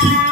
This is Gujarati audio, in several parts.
Thank you.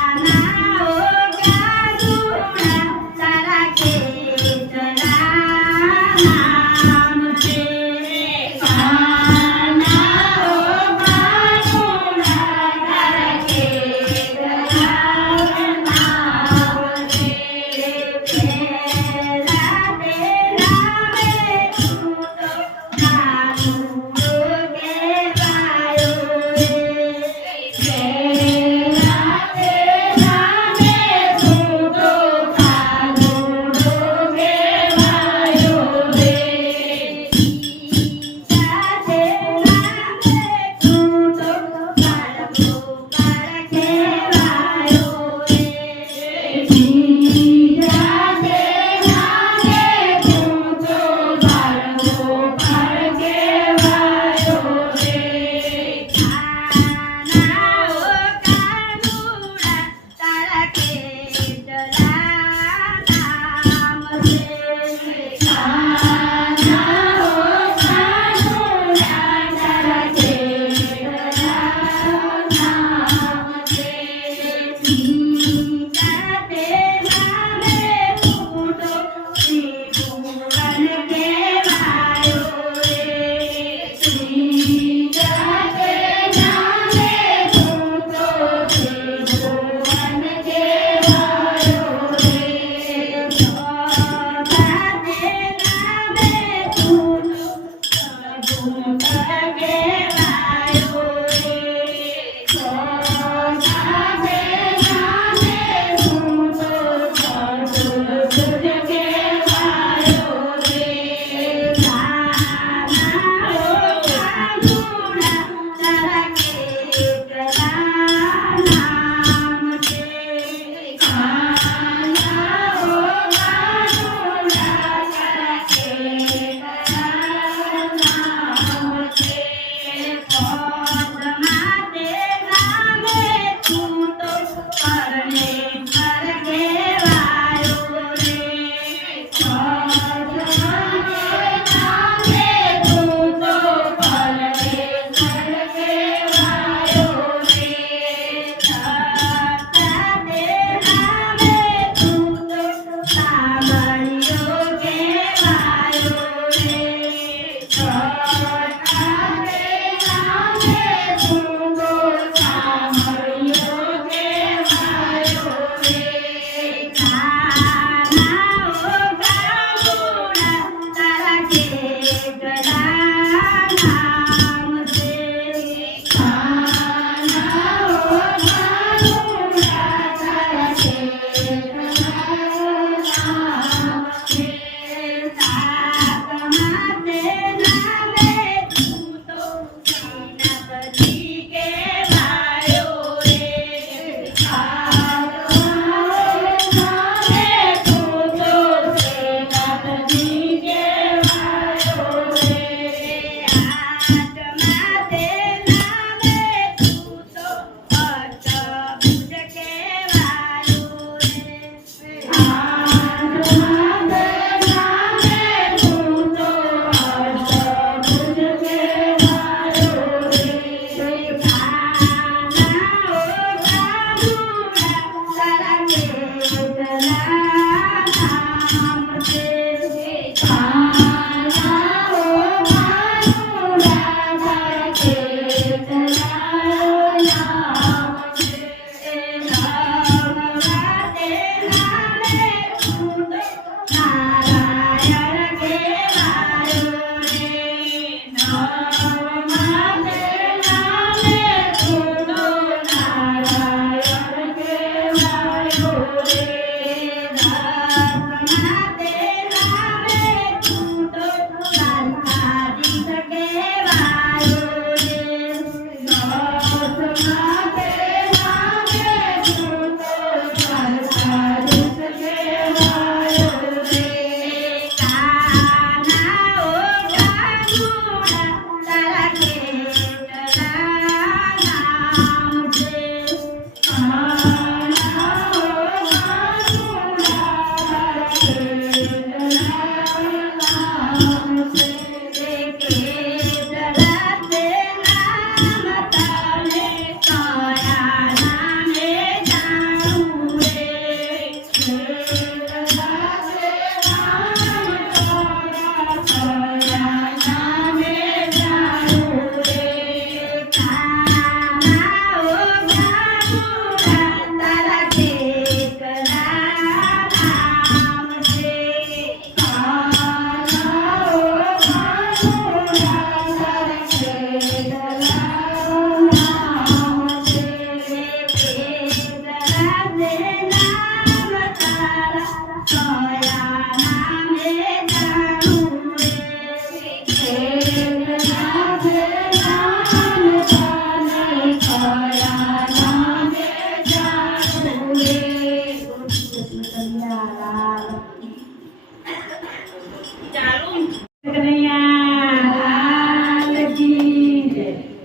These are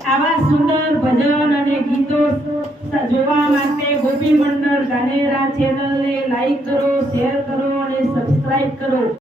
આવા સુંદર ભજન અને ગીતો જોવા માટે ગોપી મંડળ ગાનેરા ચેનલને લાઈક કરો